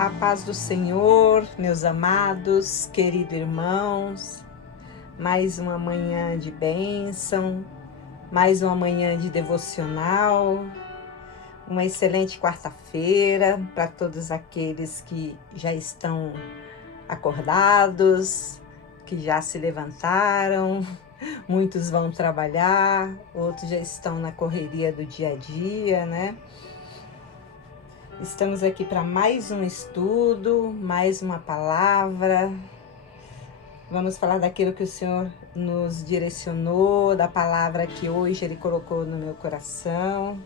A paz do Senhor, meus amados, queridos irmãos, mais uma manhã de bênção, mais uma manhã de devocional, uma excelente quarta-feira para todos aqueles que já estão acordados, que já se levantaram, muitos vão trabalhar, outros já estão na correria do dia a dia, né? Estamos aqui para mais um estudo, mais uma palavra. Vamos falar daquilo que o Senhor nos direcionou, da palavra que hoje Ele colocou no meu coração.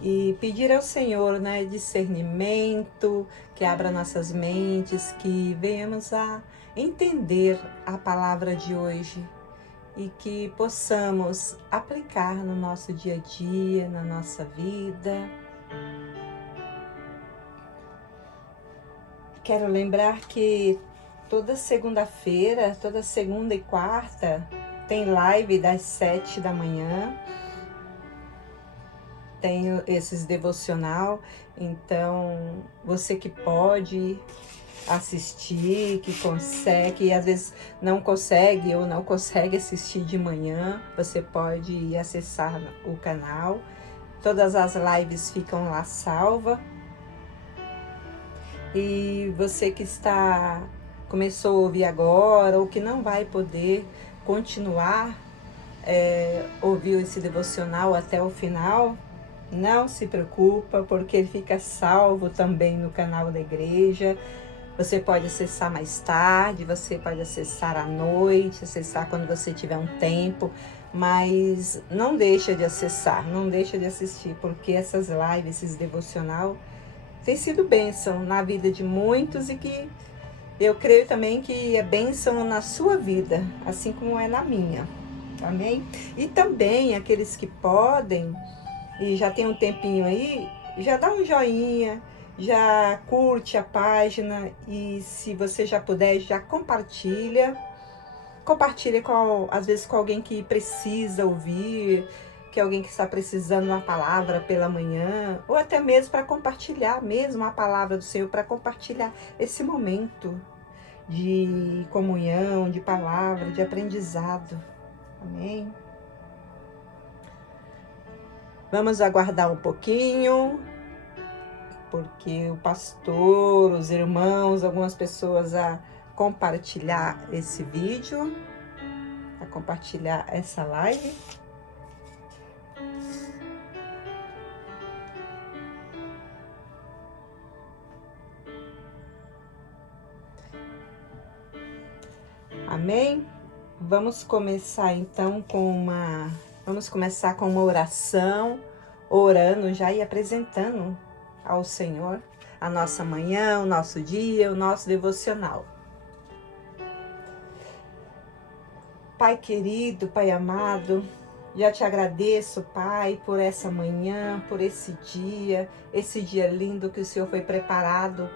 E pedir ao Senhor, né, discernimento, que abra nossas mentes, que venhamos a entender a palavra de hoje e que possamos aplicar no nosso dia a dia, na nossa vida. Quero lembrar que toda segunda-feira, toda segunda e quarta, tem live das 7 da manhã. Tenho esses devocional, então você que pode assistir, que consegue, e às vezes não consegue ou não consegue assistir de manhã, você pode acessar o canal. Todas as lives ficam lá salva. E você que começou a ouvir agora ou que não vai poder continuar ouvir esse devocional até o final, não se preocupa, porque ele fica salvo também no canal da igreja. Você pode acessar mais tarde, você pode acessar à noite, acessar quando você tiver um tempo, mas não deixa de acessar, não deixa de assistir, porque essas lives, esses devocional, tem sido bênção na vida de muitos e que eu creio também que é bênção na sua vida, assim como é na minha, amém? E também aqueles que podem e já tem um tempinho aí, já dá um joinha, já curte a página e se você já puder, já compartilha às vezes com alguém que precisa ouvir, que é alguém que está precisando de uma palavra pela manhã, ou até mesmo para compartilhar mesmo a palavra do Senhor, para compartilhar esse momento de comunhão, de palavra, de aprendizado. Amém? Vamos aguardar um pouquinho, porque o pastor, os irmãos, algumas pessoas a compartilhar esse vídeo, a compartilhar essa live. Amém? Vamos começar então vamos começar com uma oração, orando já e apresentando ao Senhor a nossa manhã, o nosso dia, o nosso devocional. Pai querido, Pai amado, já te agradeço, Pai, por essa manhã, por esse dia lindo que o Senhor foi preparado,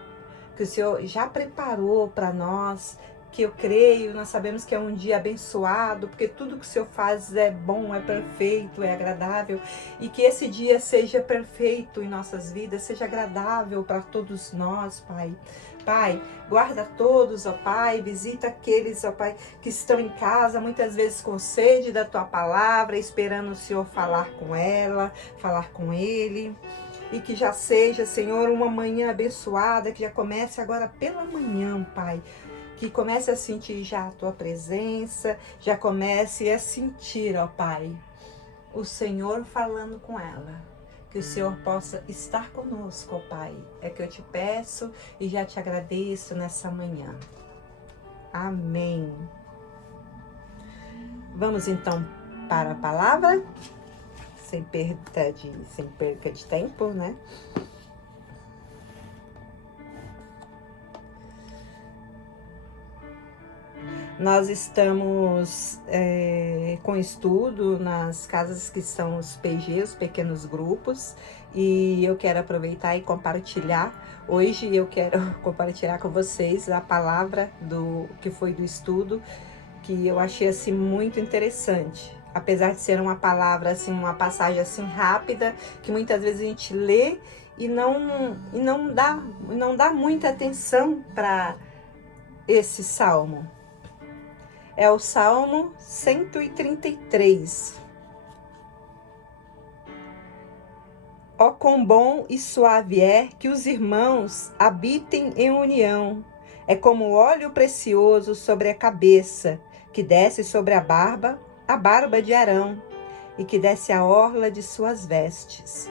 que o Senhor já preparou para nós, que eu creio, nós sabemos que é um dia abençoado, porque tudo que o Senhor faz é bom, é perfeito, é agradável, e que esse dia seja perfeito em nossas vidas, seja agradável para todos nós, Pai. Pai, guarda todos, ó Pai, visita aqueles, ó Pai, que estão em casa, muitas vezes com sede da Tua palavra, esperando o Senhor falar com ela, falar com ele. E que já seja, Senhor, uma manhã abençoada, que já comece agora pela manhã, Pai. Que comece a sentir já a Tua presença, já comece a sentir, ó Pai, o Senhor falando com ela. Que o Senhor possa estar conosco, ó Pai. É que eu te peço e já te agradeço nessa manhã. Amém. Vamos então para a palavra, sem perca de tempo, né? Nós estamos com estudo nas casas que são os PG, os pequenos grupos, e eu quero aproveitar e compartilhar. Hoje eu quero compartilhar com vocês a palavra que foi do estudo, que eu achei assim muito interessante. Apesar de ser uma palavra, assim, uma passagem assim rápida, que muitas vezes a gente lê não dá muita atenção para esse salmo. É o Salmo 133. Ó, quão bom e suave é que os irmãos habitem em união. É como óleo precioso sobre a cabeça, que desce sobre a barba de Arão, e que desce a orla de suas vestes.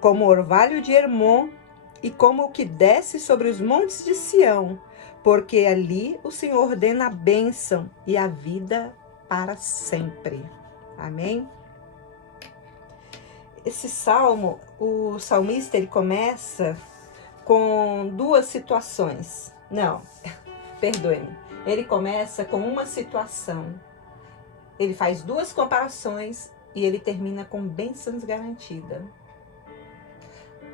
Como orvalho de Hermon, e como o que desce sobre os montes de Sião, porque ali o Senhor ordena a bênção e a vida para sempre. Amém? Esse salmo, o salmista, ele começa com duas situações. Não, perdoe-me. Ele começa com uma situação. Ele faz duas comparações e ele termina com bênçãos garantidas.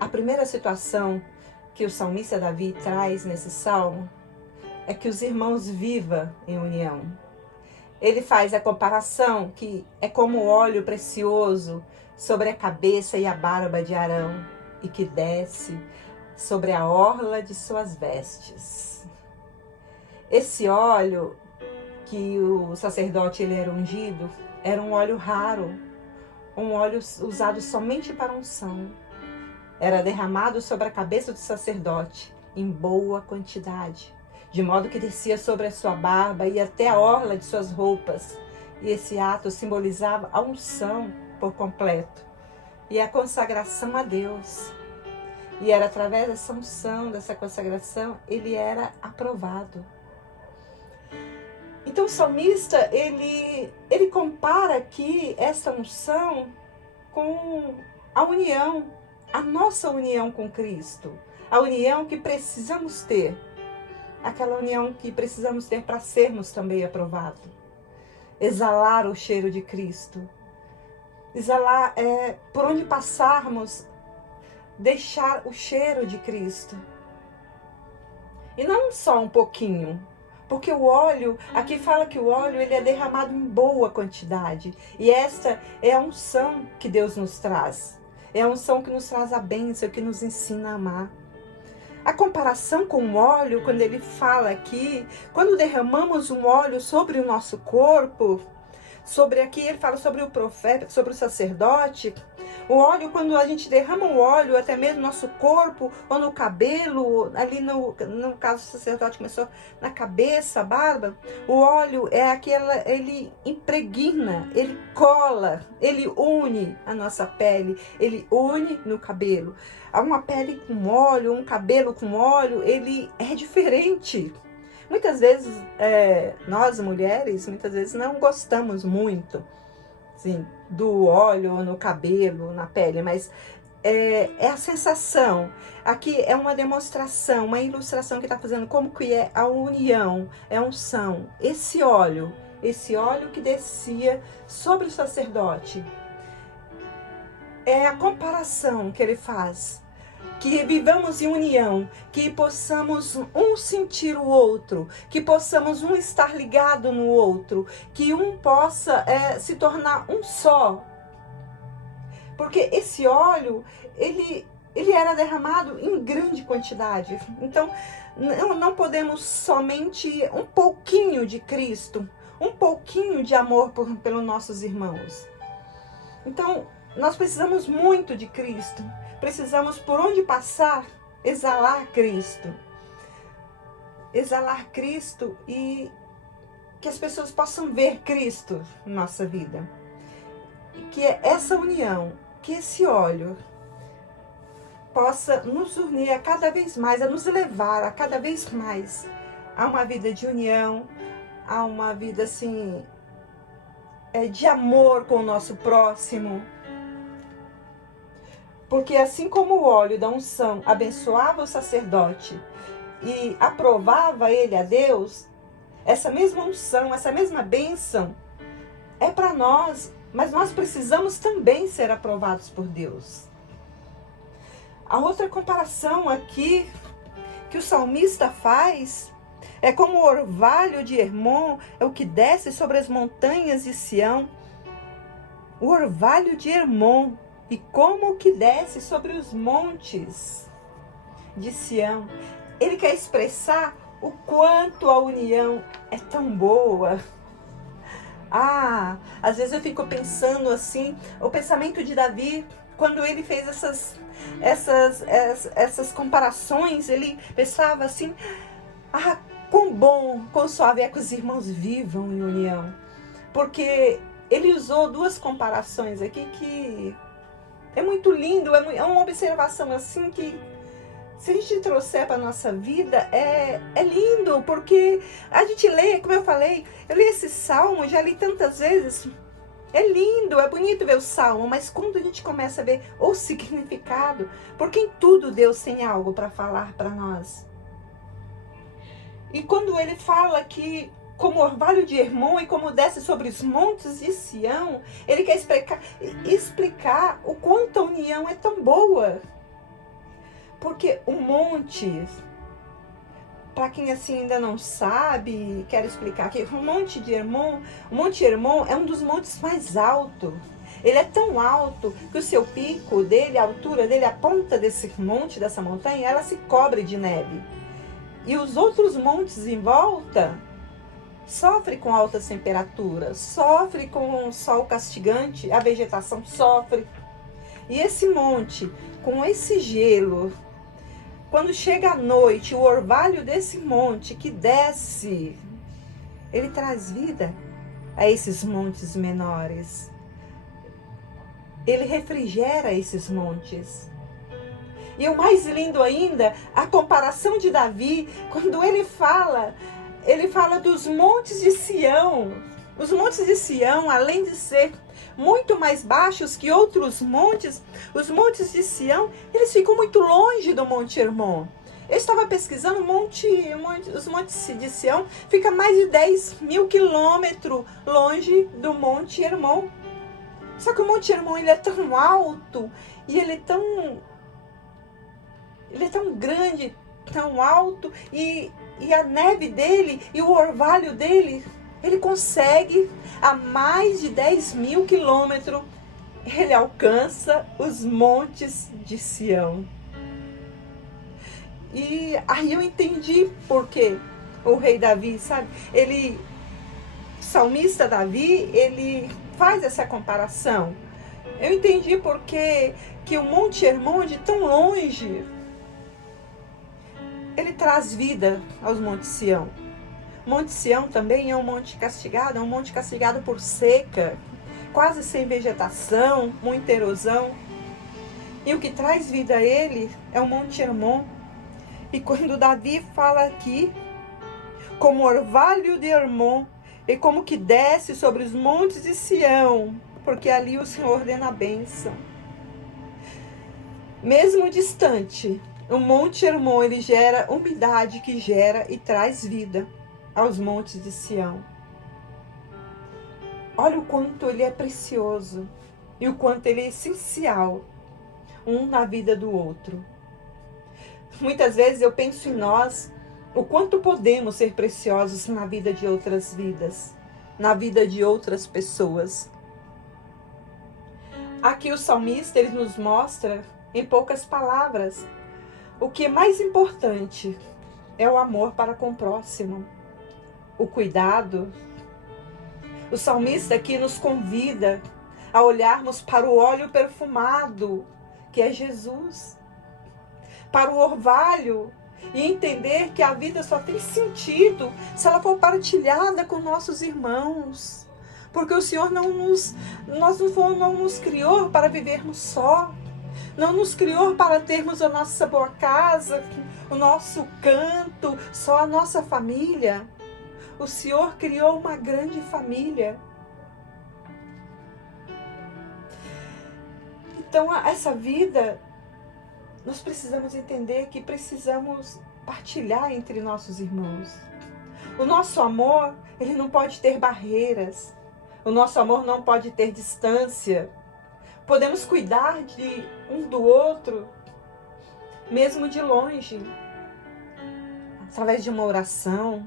A primeira situação que o salmista Davi traz nesse salmo é que os irmãos vivam em união. Ele faz a comparação que é como óleo precioso sobre a cabeça e a barba de Arão, e que desce sobre a orla de suas vestes. Esse óleo que o sacerdote ele era ungido, era um óleo raro, um óleo usado somente para unção. Era derramado sobre a cabeça do sacerdote em boa quantidade, de modo que descia sobre a sua barba e até a orla de suas roupas. E esse ato simbolizava a unção por completo e a consagração a Deus. E era através dessa unção, dessa consagração, ele era aprovado. Então o salmista, ele compara aqui essa unção com a união, a nossa união com Cristo, a união que precisamos ter, aquela união que precisamos ter para sermos também aprovados. Exalar o cheiro de Cristo, exalar, por onde passarmos, deixar o cheiro de Cristo. E não só um pouquinho, porque o óleo, aqui fala que o óleo ele é derramado em boa quantidade. E esta é a unção que Deus nos traz. É a unção que nos traz a bênção, que nos ensina a amar. A comparação com o óleo, quando ele fala aqui, quando derramamos um óleo sobre o nosso corpo, sobre aqui ele fala sobre o profeta, sobre o sacerdote. O óleo, quando a gente derrama o óleo, até mesmo no nosso corpo, ou no cabelo, ali no caso do sacerdote começou na cabeça, a barba, o óleo é aquela, ele impregna, ele cola, ele une a nossa pele, ele une no cabelo. Uma pele com óleo, um cabelo com óleo, ele é diferente. Muitas vezes, nós mulheres, muitas vezes não gostamos muito, assim, do óleo no cabelo, na pele, mas é a sensação. Aqui é uma demonstração, uma ilustração que está fazendo como que é a união, é a unção. Esse óleo que descia sobre o sacerdote, é a comparação que ele faz. Que vivamos em união, que possamos um sentir o outro, que possamos um estar ligado no outro, que um possa se tornar um só. Porque esse óleo, ele era derramado em grande quantidade. Então, não podemos somente um pouquinho de Cristo, um pouquinho de amor pelos nossos irmãos. Então, nós precisamos muito de Cristo. Precisamos, por onde passar, exalar Cristo. Exalar Cristo e que as pessoas possam ver Cristo na nossa vida. Que essa união, que esse óleo possa nos unir a cada vez mais, a nos levar a cada vez mais a uma vida de união, a uma vida assim, de amor com o nosso próximo. Porque assim como o óleo da unção abençoava o sacerdote e aprovava ele a Deus, essa mesma unção, essa mesma bênção é para nós, mas nós precisamos também ser aprovados por Deus. A outra comparação aqui que o salmista faz é como o orvalho de Hermon é o que desce sobre as montanhas de Sião. O orvalho de Hermon e como que desce sobre os montes de Sião. Ele quer expressar o quanto a união é tão boa. Às vezes eu fico pensando assim, o pensamento de Davi, quando ele fez essas comparações, ele pensava assim, quão bom, quão suave é que os irmãos vivam em união. Porque ele usou duas comparações aqui que é muito lindo, é uma observação assim que, se a gente trouxer para a nossa vida, é lindo, porque a gente lê, como eu falei, eu li esse salmo, já li tantas vezes, é lindo, é bonito ver o salmo, mas quando a gente começa a ver o significado, porque em tudo Deus tem algo para falar para nós. E quando ele fala que, como o orvalho de Hermon e como desce sobre os montes de Sião, ele quer explicar o quanto a união é tão boa. Porque o monte, para quem assim ainda não sabe, quero explicar aqui, o Monte Hermon é um dos montes mais altos. Ele é tão alto que o seu pico dele, a altura dele, a ponta desse monte, dessa montanha, ela se cobre de neve. E os outros montes em volta sofrem com altas temperaturas, sofrem com o sol castigante, a vegetação sofre. E esse monte, com esse gelo, quando chega a noite, o orvalho desse monte que desce, ele traz vida a esses montes menores. Ele refrigera esses montes. E o mais lindo ainda, a comparação de Davi, quando ele fala dos montes de Sião. Os montes de Sião, além de ser muito mais baixos que outros montes, os montes de Sião, eles ficam muito longe do Monte Hermon. Eu estava pesquisando, os montes de Sião fica mais de 10.000 quilômetros longe do Monte Hermon. Só que o Monte Hermon, ele é tão alto e ele é tão grande, tão alto, e a neve dele e o orvalho dele, ele consegue, a mais de 10.000 quilômetros, ele alcança os montes de Sião. E aí eu entendi por que o rei Davi, sabe? O salmista Davi, ele faz essa comparação. Eu entendi porque que o Monte Hermon, de tão longe, ele traz vida aos montes Sião. Monte Sião também é um monte castigado por seca, quase sem vegetação, muita erosão. E o que traz vida a ele é o Monte Hermon. E quando Davi fala aqui, como orvalho de Hermon, e como que desce sobre os montes de Sião, porque ali o Senhor ordena a bênção. Mesmo distante, o Monte Hermon, ele gera umidade que gera e traz vida aos montes de Sião. Olha o quanto ele é precioso e o quanto ele é essencial, um na vida do outro. Muitas vezes eu penso em nós, o quanto podemos ser preciosos na vida de outras vidas, na vida de outras pessoas. Aqui o salmista, ele nos mostra, em poucas palavras, o que é mais importante é o amor para com o próximo, o cuidado. O salmista aqui nos convida a olharmos para o óleo perfumado, que é Jesus, para o orvalho, e entender que a vida só tem sentido se ela for partilhada com nossos irmãos. Porque o Senhor não nos criou para vivermos só. Não nos criou para termos a nossa boa casa, o nosso canto, só a nossa família. O Senhor criou uma grande família. Então, essa vida, nós precisamos entender que precisamos partilhar entre nossos irmãos. O nosso amor, ele não pode ter barreiras. O nosso amor não pode ter distância. Podemos cuidar de um do outro, mesmo de longe, através de uma oração.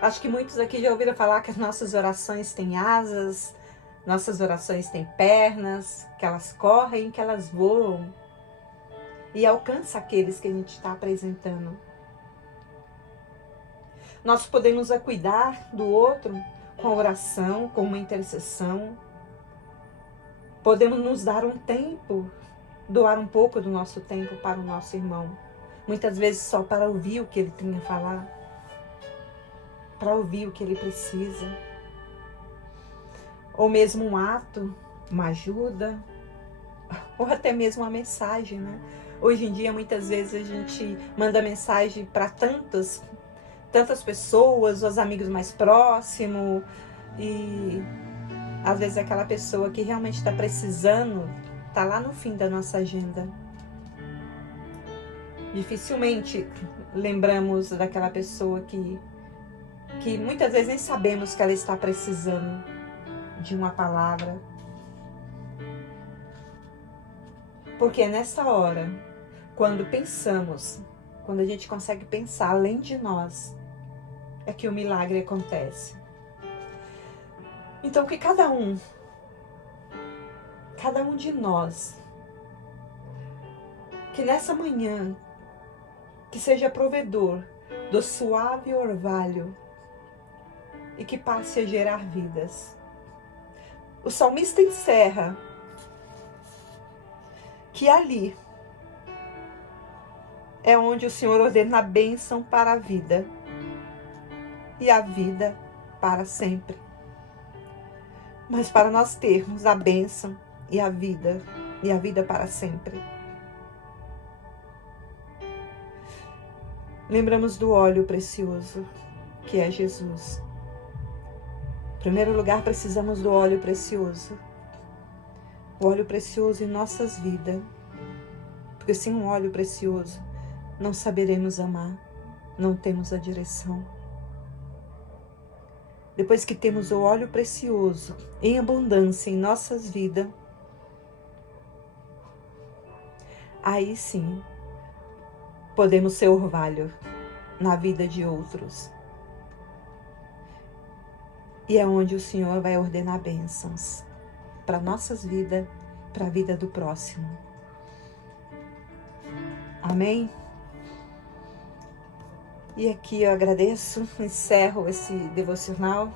Acho que muitos aqui já ouviram falar que as nossas orações têm asas, Nossas orações têm pernas, que elas correm, que elas voam e alcançam aqueles que a gente está apresentando. Nós podemos cuidar do outro com a oração, com uma intercessão. Podemos nos dar um tempo, doar um pouco do nosso tempo para o nosso irmão. Muitas vezes só para ouvir o que ele tem a falar, para ouvir o que ele precisa. Ou mesmo um ato, uma ajuda, ou até mesmo uma mensagem, né? Hoje em dia, muitas vezes a gente manda mensagem para tantas pessoas, os amigos mais próximos, e às vezes aquela pessoa que realmente está precisando está lá no fim da nossa agenda. Dificilmente lembramos daquela pessoa que muitas vezes nem sabemos que ela está precisando de uma palavra. Porque é nessa hora, quando pensamos, quando a gente consegue pensar além de nós, é que o milagre acontece. Então que cada um de nós, que nessa manhã, que seja provedor do suave orvalho e que passe a gerar vidas. O salmista encerra que ali é onde o Senhor ordena a bênção para a vida e a vida para sempre. Mas para nós termos a bênção e a vida para sempre, lembramos do óleo precioso que é Jesus. Em primeiro lugar, precisamos do óleo precioso. O óleo precioso em nossas vidas. Porque sem um óleo precioso, não saberemos amar, não temos a direção. Depois que temos o óleo precioso em abundância em nossas vidas, aí sim, podemos ser orvalho na vida de outros. E é onde o Senhor vai ordenar bênçãos para nossas vidas, para a vida do próximo. Amém? E aqui eu agradeço, encerro esse devocional.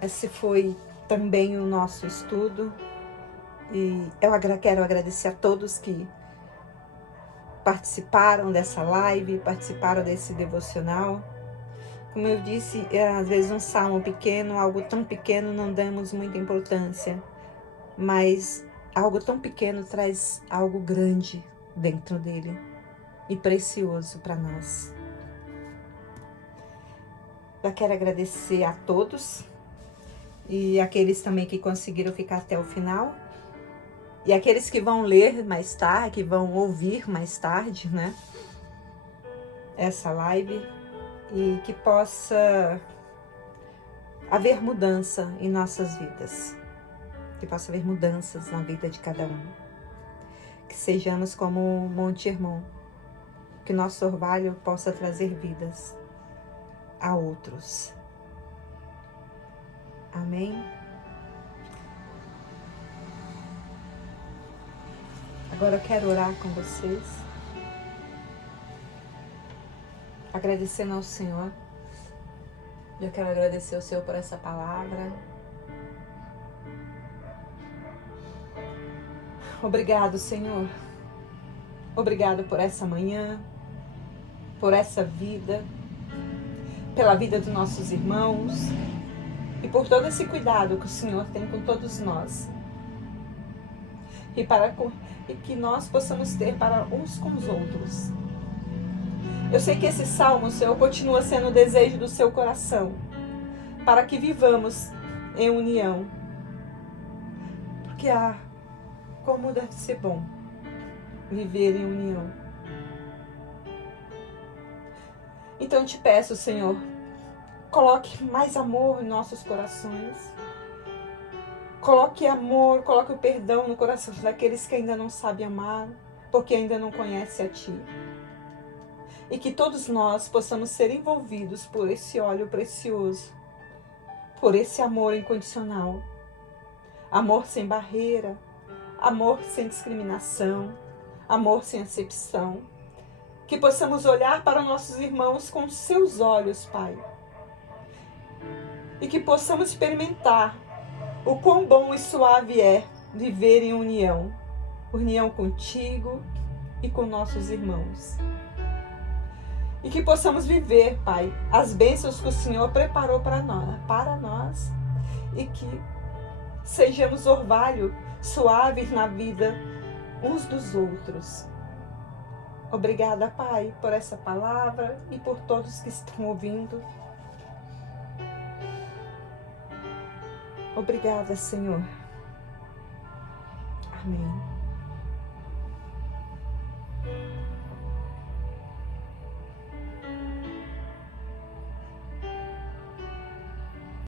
Esse foi também o nosso estudo. E eu quero agradecer a todos que participaram dessa live, participaram desse devocional. Como eu disse, às vezes um salmo pequeno, algo tão pequeno, não damos muita importância. Mas algo tão pequeno traz algo grande dentro dele e precioso para nós. Eu quero agradecer a todos e aqueles também que conseguiram ficar até o final. E aqueles que vão ler mais tarde, que vão ouvir mais tarde, né? Essa live. E que possa haver mudança em nossas vidas. Que possa haver mudanças na vida de cada um. Que sejamos como Monte Hermon. Que nosso orvalho possa trazer vidas a outros. Amém? Agora eu quero orar com vocês, agradecendo ao Senhor. Eu quero agradecer ao Senhor por essa palavra. Obrigado, Senhor. Obrigado por essa manhã, por essa vida, pela vida dos nossos irmãos e por todo esse cuidado que o Senhor tem com todos nós. E que nós possamos ter para uns com os outros. Eu sei que esse salmo, Senhor, continua sendo o desejo do seu coração, para que vivamos em união. Porque, como deve ser bom viver em união. Então, te peço, Senhor, coloque mais amor em nossos corações. Coloque amor, coloque o perdão no coração daqueles que ainda não sabem amar, porque ainda não conhecem a Ti. E que todos nós possamos ser envolvidos por esse óleo precioso, por esse amor incondicional, amor sem barreira, amor sem discriminação, amor sem acepção. Que possamos olhar para nossos irmãos com seus olhos, Pai. E que possamos experimentar o quão bom e suave é viver em união. União contigo e com nossos irmãos. E que possamos viver, Pai, as bênçãos que o Senhor preparou para nós. E que sejamos orvalho suaves na vida uns dos outros. Obrigada, Pai, por essa palavra e por todos que estão ouvindo. Obrigada, Senhor. Amém.